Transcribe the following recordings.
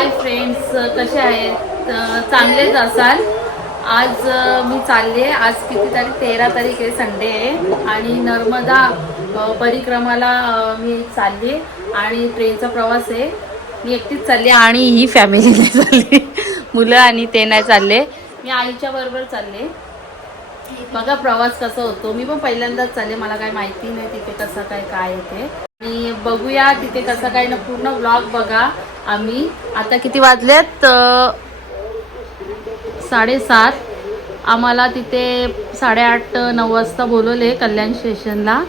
Hi friends कसे आहेत? चांगलेच असाल? आज मी चालले आज किती तारीख तेरा तारीख आहे संडे आहे. आणि नर्मदा परिक्रमाला मी चालली आणि ट्रेनचा प्रवास आहे. मी एकटीच चालली आणि ही फॅमिली चालली मुलं आणि ते नाही चालले. मी आईच्या बरोबर चालले बघा प्रवास कसा होतो. मी पण पहिल्यांदाच चालले मला काय माहिती नाही तिथे कसं काय काय आहे ते. आणि बघूया तिथे कसं काय ना पूर्ण ब्लॉग बघा आम्ही. आता किती वाजलेत? साडेसात. आम्हाला तिथे साडेआठ नऊ वाजता बोलवले कल्याण स्टेशनला.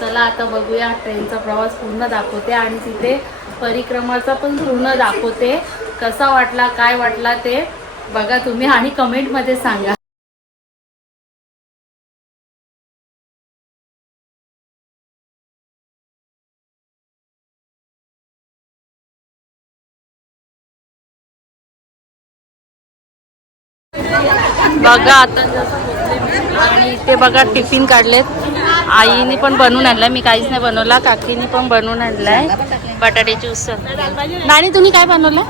चला आता बघूया ट्रेनचा प्रवास पूर्ण दाखवते आणि तिथे परिक्रमाचा पण पूर्ण दाखवते. कसा वाटला काय वाटला ते बघा तुम्ही आणि कमेंटमध्ये सांगा. बघा आता आणि ते बघा टिफिन काढलेत. आईने पण बनवून आणलाय. मी काहीच नाही बनवला. काकीने पण बनवून आणलाय. बटाट्याची उसळ नाणी तुम्ही काय बनवलं?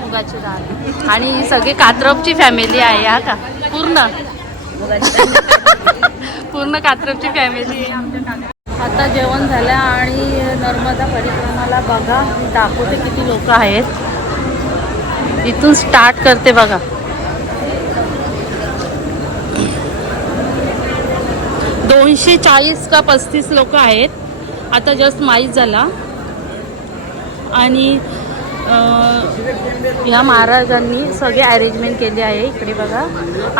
मुगाची डाळ आणि सगळी कात्रपची फॅमिली आहे हा का? पूर्ण? पूर्ण कात्रपची फॅमिली आहे आता जेवण झालं आणि नर्मदा परिक्रमाला बघा दाखवते किती लोक आहेत. इथून स्टार्ट करते बघा. दोनशे चाळीस का पस्तीस लोक आहेत. आता जस्ट माहीत झाला. आणि ह्या महाराजांनी सगळे अरेंजमेंट केले आहे इकडे बघा.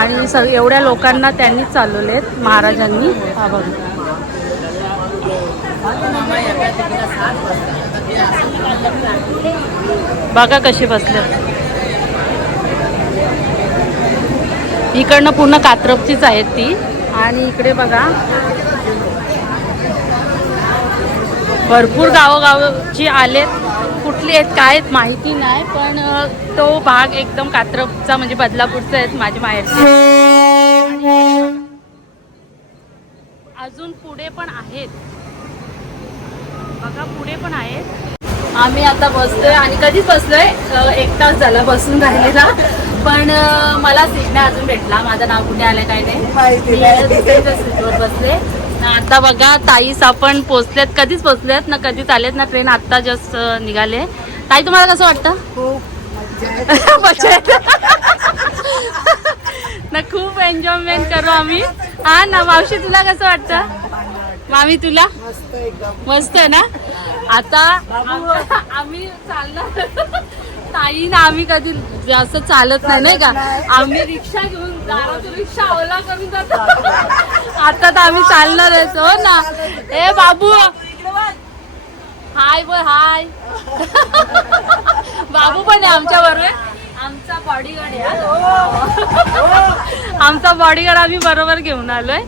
आणि सग एवढ्या लोकांना त्यांनीच चालवले आहेत महाराजांनी. हा बघा. बघा कसे बसले. इकडनं पूर्ण कात्रपचीच आहेत ती. आणि इकडे बघा. भरपूर गावोगावची आलेत. कुठली आहेत काय आहेत माहिती नाही पण तो भाग एकदम कात्रपचा म्हणजे बदलापूरचा आहेत माझ्या माहेरचे. अजून पुढे पण आहेत. बघा पुढे पण आहेत. आम्ही आता बसलोय आणि कधीच बसलोय? एक तास झाला बसून राहिलेला. पण मला सीट नाही अजून भेटला. माझं नाव कुठे आलं काय नाही. बसले. आता बघा ताईस आपण पोचलेत कधीच पोचलेत ना कधीच आलेत ना ट्रेन आत्ता जस्ट निघाले. ताई तुम्हाला कसं वाटतं. ना खूप एन्जॉयमेंट करू आम्ही. हा ना मावशी तुला कसं वाटतं? मामी तुला? मस्त आहे ना? आता आम- आम्ही चालणार. ताई ना आम्ही कधी जास्त चालत नाही नाही का? आम्ही रिक्षा घेऊन दारातून रिक्षा ओला करून जातो. आता तर आम्ही चालणार आहे हो ना? ए बाबू. हाय बोल हाय. बाबू पण आहे आमच्या बरोबर. आमचा बॉडीगार्ड आहे हा. आमचा बॉडीगार्ड आम्ही बरोबर घेऊन आलोय.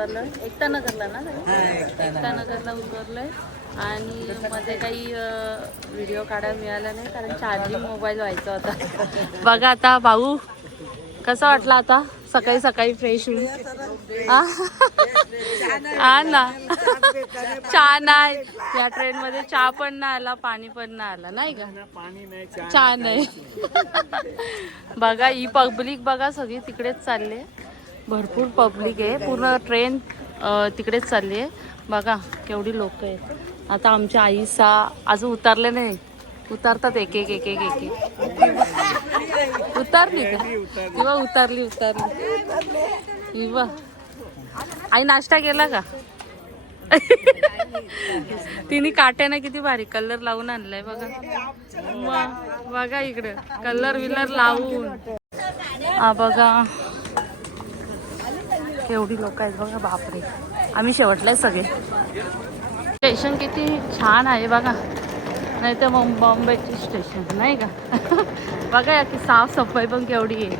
उतरलोय एकता नगरला ना? एकता नगरला. उतरलोय. आणि मध्ये काही व्हिडिओ काढायला मिळाला नाही कारण चार्जिंग मोबाईल व्हायचा होता. बघा आता भाऊ कसा वाटला आता? सकाळी सकाळी फ्रेश होऊन. हा? हा? ना? चहा नाही. या ट्रेन मध्ये चहा पण नाही आला पाणी पण नाही आला नाही का? चहा नाही बघा ही पब्लिक बघा सगळी तिकडेच चालले. भरपूर पब्लिक आहे. पूर्ण ट्रेन तिकडेच चालली आहे बघा केवढी लोक आहेत. आता आमच्या आई सा अजून उतरले नाही. उतरतात एक एक एक एक एक उतरली का? किंवा उतरली उतरली. इवा. आई नाश्ता केला का? तिने काट्याने किती भारी कलर लावून आणलाय बघा. बघा इकडे. कलर विलर लावून. हा बघा. एवढी लोक आहेत बघा बापरे. आम्ही शेवटले सगळे. स्टेशन किती छान आहे बघा. नाही तर मग बॉम्बेची स्टेशन नाही का? बघा याची साफसफाई पण केवढी आहे.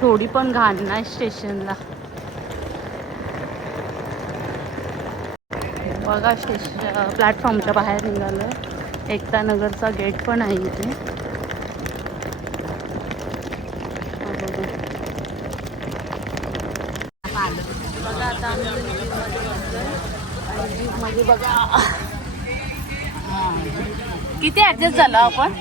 थोडी पण घाण नाही स्टेशनला. बघा स्टेशन प्लॅटफॉर्मच्या बाहेर निघालं एकता नगरचा गेट पण आहे इथे. बघा. किती ऍडजस्ट झालं आपण?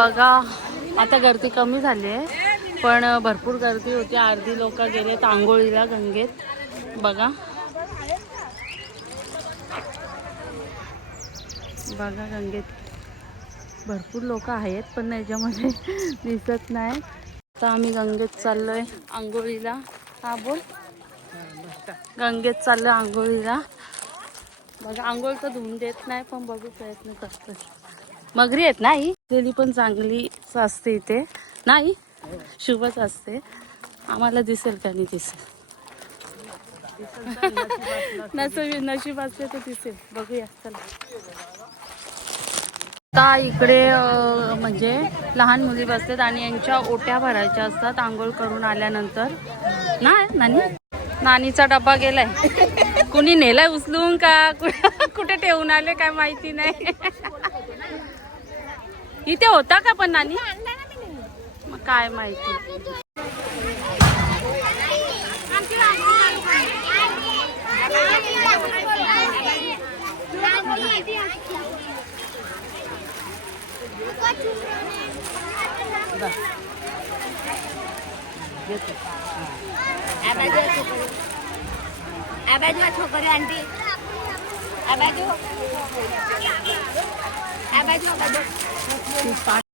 बघा आता गर्दी कमी झाली आहे पण भरपूर गर्दी होती. अर्धी लोक गेले आंघोळीला गंगेत. बघा. बघा गंगेत. भरपूर लोक आहेत पण याच्यामध्ये दिसत नाही. आता आम्ही गंगेत चाललोय आंघोळीला. हा बोल. गंगेत चाललोय आंघोळीला. बघा आंघोळ तर धुवून देत नाही पण बघू प्रयत्न करतोय. मगरी आहेत नाही गेली पण चांगलीच असते इथे. नाही शुभच असते आम्हाला दिसेल का नाही दिसेल? नसं नशीब असले तर दिसेल. बघूया चला. आता इकडे म्हणजे लहान मुली बसतात आणि यांच्या ओट्या भरायच्या असतात आंघोळ करून आल्यानंतर. नानी? नानीचा डब्बा गेलाय. कुणी नेलाय उचलून का? कुठे ठेवून आले काय माहिती नाही. इथे होता का पण नानी मग काय माहिती આ બાજુ આ છોકરી આ બાજુ આ છોકરી આંટી આ બાજુ Ah, mas não, tá bom.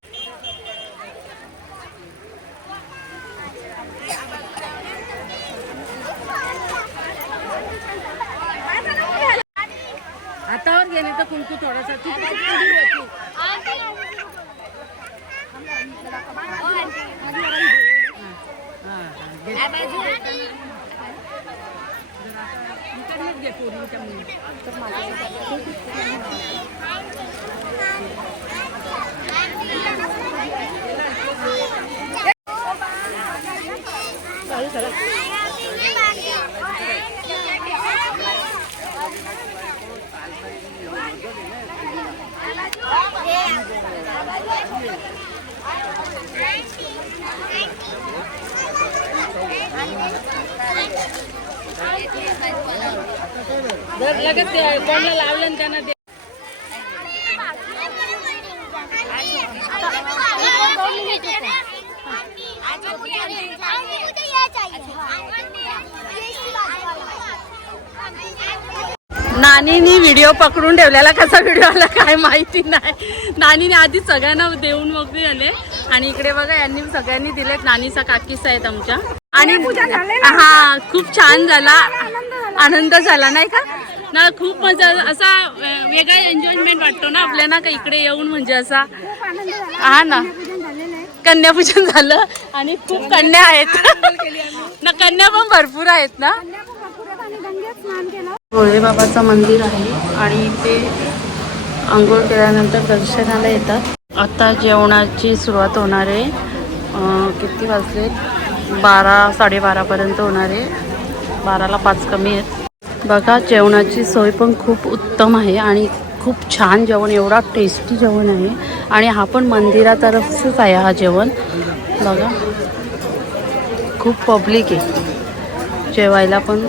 कोणला लावलं त्यांना ते नानीनी व्हिडिओ पकडून ठेवलेला कसा व्हिडिओ आला काय माहिती नाही. नानीने आधी सगळ्यांना देऊन मग झाले. आणि इकडे बघा यांनी सगळ्यांनी दिलेत. नानीचा काकीस आहेत आमच्या. आणि हा खूप छान झाला. आनंद झाला नाही का? ना खूप मजा असा वेगळा एन्जॉयमेंट वाटतो ना आपल्याला का इकडे येऊन म्हणजे असा हा ना. कन्यापूजन झालं आणि खूप कन्या आहेत. ना कन्या पण भरपूर आहेत ना. भोळे बाबाचं मंदिर आहे आणि ते आंघोळ केल्यानंतर दर्शनाला येतात. आता जेवणाची सुरुवात होणार आहे. किती वाजले बारा साडेबारापर्यंत होणार आहे. बाराला पाच कमी आहेत. बघा जेवणाची सोय पण खूप उत्तम आहे आणि खूप छान जेवण एवढा टेस्टी जेवण आहे. आणि हा पण मंदिरातर्फच आहे हा जेवण. बघा खूप पब्लिक आहे. जेवायला पण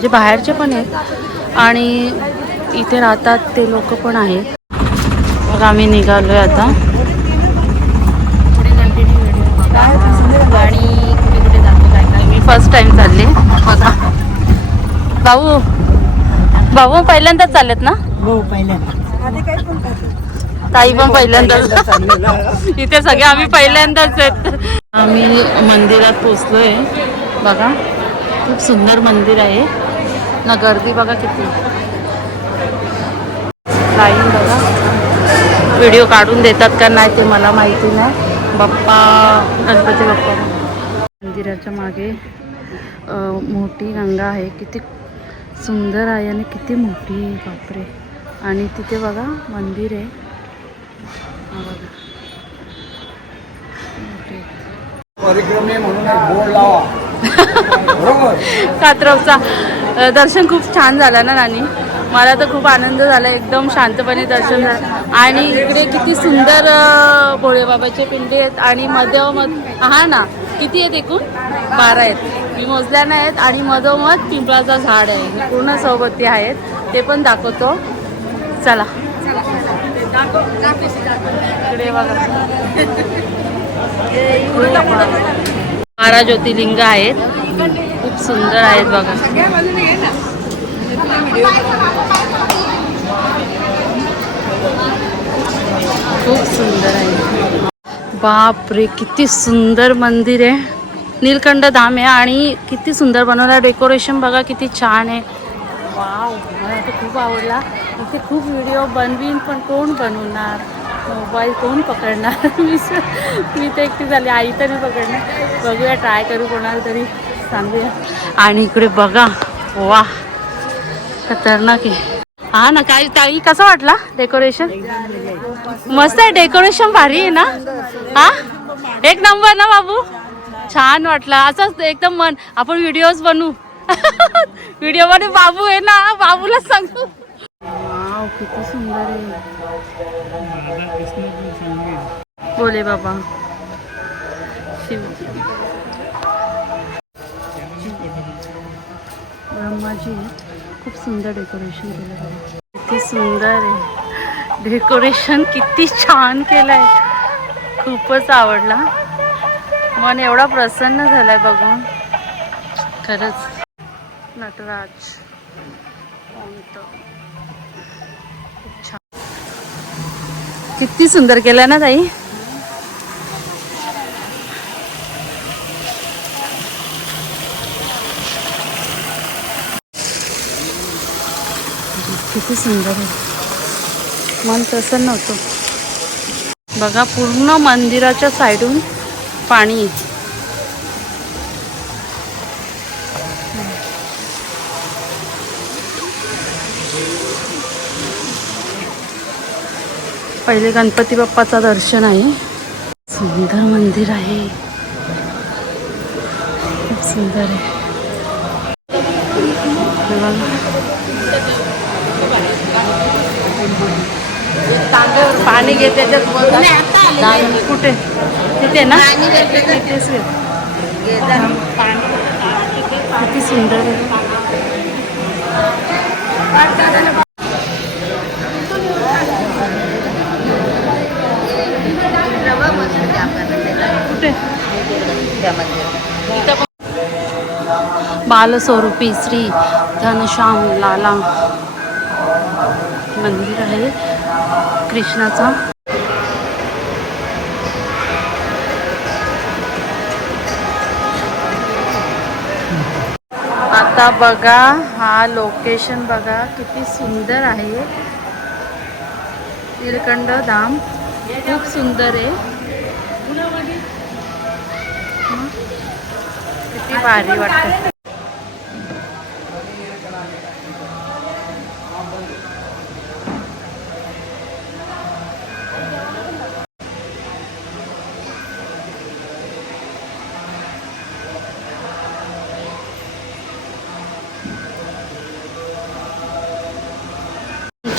जे बाहेरचे पण आहेत. आणि इथे राहतात ते लोक पण आहेत. मग आम्ही निघालो आहे आता. आणि कुठे कुठे जातो काय काय? मी फर्स्ट टाइम चालले. बघा. भाऊ भाऊ पहिल्यांदाच चाललेत ना? हो पहिल्यांदा. ताई पण पहिल्यांदाच. इथे सगळे आम्ही पहिल्यांदाच आहेत. आम्ही मंदिरात पोचलोय. बघा खूप सुंदर मंदिर आहे. ना गर्दी बघा किती. लाईन बघा. व्हिडिओ काढून देतात का नाही ते मला माहिती नाही. बाप्पा गणपती बाप्पा. मंदिराच्या मागे मोठी गंगा आहे. किती सुंदर आहे आणि किती मोठी आहे बापरे. आणि तिथे बघा मंदिर आहे. हा कात्रवचा. दर्शन खूप छान झालं ना नानी मला तर खूप आनंद झाला एकदम शांतपणे दर्शन झालं. आणि इकडे किती सुंदर भोळेबाबाचे पिंडे आहेत आणि मधोमध हा ना किती आहेत एकूण? बारा आहेत. मी मोजल्या नाही आहेत आणि मधोमध पिंपळाचं झाड आहे. पूर्ण सोबती आहेत. ते पण दाखवतो. चला. इकडे बघा. बारा ज्योतिर्लिंग आहेत. खूप सुंदर आहेत बघा. खूप सुंदर आहे बाप रे किती सुंदर मंदिर आहे. नीलकंठ धाम आहे आणि किती सुंदर बनवलं डेकोरेशन बघा किती छान आहे. वाव मला तर खूप आवडला. इथे खूप व्हिडिओ बनवीन पण कोण बनवणार? मोबाईल कोण पकडणार? मी मी तर एकटी झाली आई तरी पकडणार. बघूया ट्राय करू कोणाला तरी सांगूया. आणि इकडे बघा वा खतरनाक आहे. हा ना काय ताई कसं वाटला डेकोरेशन मस्त आहे डेकोरेशन भारी आहे ना? हा? एक नंबर ना बाबू? छान वाटला. असंच एकदम मन. आपण व्हिडिओज बनवू व्हिडिओमध्ये बाबू आहे ना बाबूला सांगू. वाव किती सुंदर आहे. बोले बाबा. शिवजी. ब्रह्माजी खूप सुंदर डेकोरेशन केलं. किती सुंदर आहे. डेकोरेशन किती छान केलं आहे खूपच आवडला. मन एवढा प्रसन्न झालाय बघून. खरंच. नटराज. खूप छान. किती सुंदर केलं ना ताई? किती सुंदर आहे. मन प्रसन्न होतं. बघा पूर्ण मंदिराच्या साईडून पाणी. पहिले गणपती बाप्पाचं दर्शन आहे. सुंदर मंदिर आहे. खूप सुंदर आहे. हे बघा पाणी घे त्याच्यात नाही, कुठे तिथे ना तिथेच किती सुंदर आहे बालस्वरूपी श्री धनश्याम लाला मंदिर आहे कृष्णाचा. आता बघा हा लोकेशन बघा किती सुंदर आहे. निलकंठ धाम खूप सुंदर आहे. किती भारी वाटतं.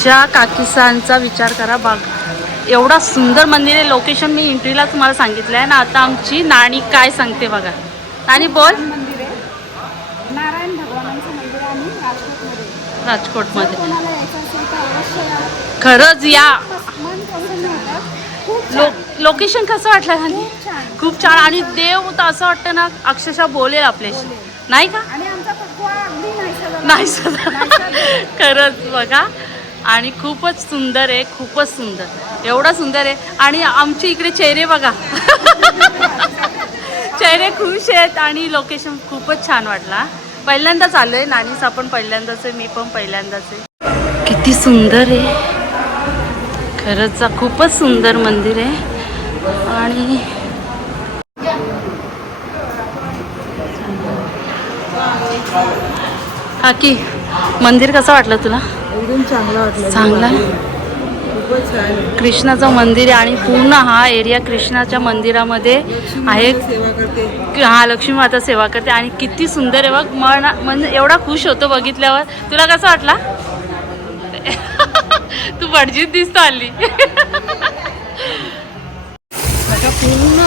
ज्या काकीसांचा विचार करा बाग एवढा सुंदर मंदिर आहे लोकेशन मी एंट्रीला तुम्हाला सांगितलं आहे ना आता आमची नाणी काय सांगते बघा. नाणी बोल. मंदिर आहे नारायण भगवानांचं मंदिर आहे राजकोटमध्ये. खरंच या. लो लोकेशन कसं वाटलं नाणी खूप छान. आणि देव तर असं वाटतं ना अक्षरशः बोलेल आपल्याशी. नाही का? आणि नाही नाही सदा खरंच बघा. आणि खूपच सुंदर आहे खूपच सुंदर. एवढा सुंदर आहे. आणि आमचे इकडे चेहरे बघा. चेहरे खुश आहेत आणि लोकेशन खूपच छान वाटला. पहिल्यांदाच आलो आहे नानीस आपण पहिल्यांदाच आहे मी पण पहिल्यांदाच आहे. किती सुंदर आहे. खरंच खूपच सुंदर मंदिर आहे. आणि काकी मंदिर कसं वाटलं तुला? एकदम चांगला वाटलं. चांगला? खूपच छान. आहे. कृष्णाचं मंदिर आहे आणि पूर्ण हा एरिया कृष्णाच्या मंदिरामध्ये आहे. सेवा करते. हा लक्ष्मी माता सेवा करते आणि किती सुंदर आहे बघ. मन म्हणजे एवढा खुश होतो बघितल्यावर. तुला कसं वाटला? तू बडजीत दिसतो आली पूर्ण.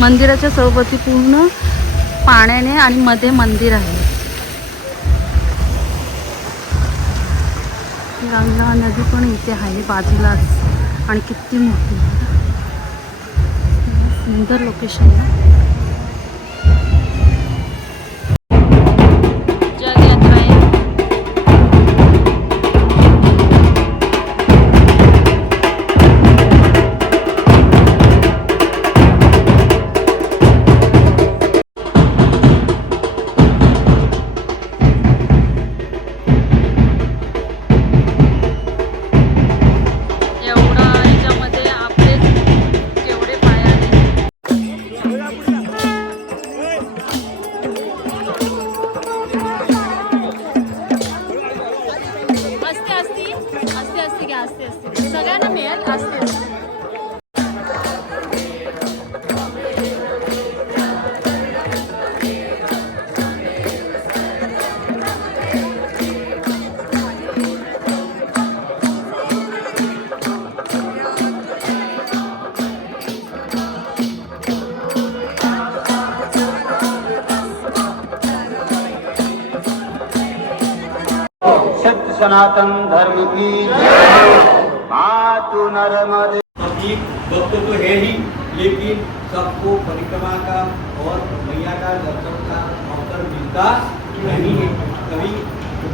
मंदिराच्या सोबती पूर्ण पाण्याने आणि मध्ये मंदिर आहे. गंगा नदी पण इथे आहे बाजूलाच. आणि किती मोठी. सुंदर लोकेशन आहे. असते की असते असते. सगळ्यांना मिळेल असते. असते सनातन धर्म की मातु नर्मदे कि तो है ही, लेकिन सबको परिक्रमा का और मैया का, दर्शन का अवसर मिलता नहीं है। कभी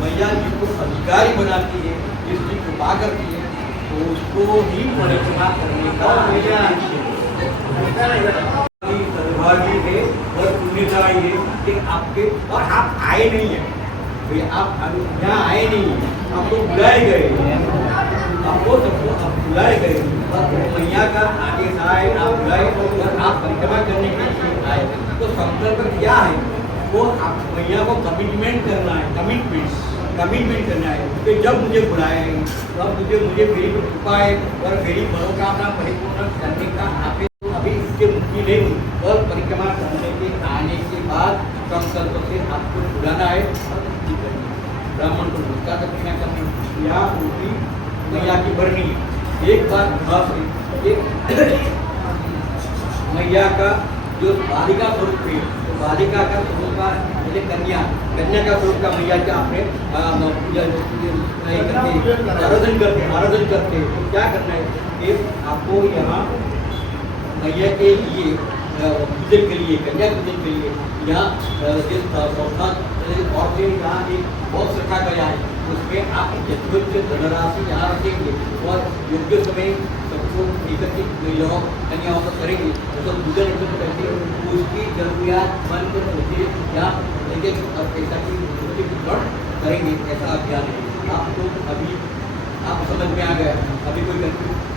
मैया जिसको अधिकारी बनाती है, जिसकी कृपा करती है तो उसको ही परिक्रमा करने का सौभाग्य है और पुण्यशाली है कि आपके और आप आए नहीं है। आप यहाँ आए नहीं है। आपको बुलाए गए हैं। आपको सबको आप बुलाए गए मैया का आदेश आए आप बुलाए और आप परिक्रमा करने के लिए आए। तो संकल्प क्या है? वो आप मैया को कमिटमेंट करना है कमिटमेंट कमिटमेंट करना है। कि जब मुझे बुलाए तब मुझे मुझे मेरी कृपा है और मेरी मनोकामना परिपूर्ण करने का आप अभी इसके मुक्ति नहीं हुई। और परिक्रमा करने के आने के बाद संकल्प से आपको बुलाना है। ब्राह्मण मुक्ति करनी है यहाँ रोटी मैया की भरनी एक बार एक मैया का जो बालिका स्वरूप है तो बालिका का स्वरूप का जैसे कन्या कन्या का स्वरूप का मैया का आपने आराधन करते आराधन करते। तो क्या करना है? कि आपको यहाँ मैया के लिए पूजन के लिए, कन्या पूजन के लिए यहाँ और से यहाँ एक बॉक्स रखा गया है। उसमें आप यथोचित धनराशि यहाँ रखेंगे और योग्य समय सबको एकत्रित महिलाओं कन्याओं को करेंगे तो पूजन एकदम करके उसकी जरूरियात बंद मुझे या पैसा की वितरण करेंगे, ऐसा अभियान है। आपको अभी, आप समझ में आ गया अभी कोई कंफ्यूज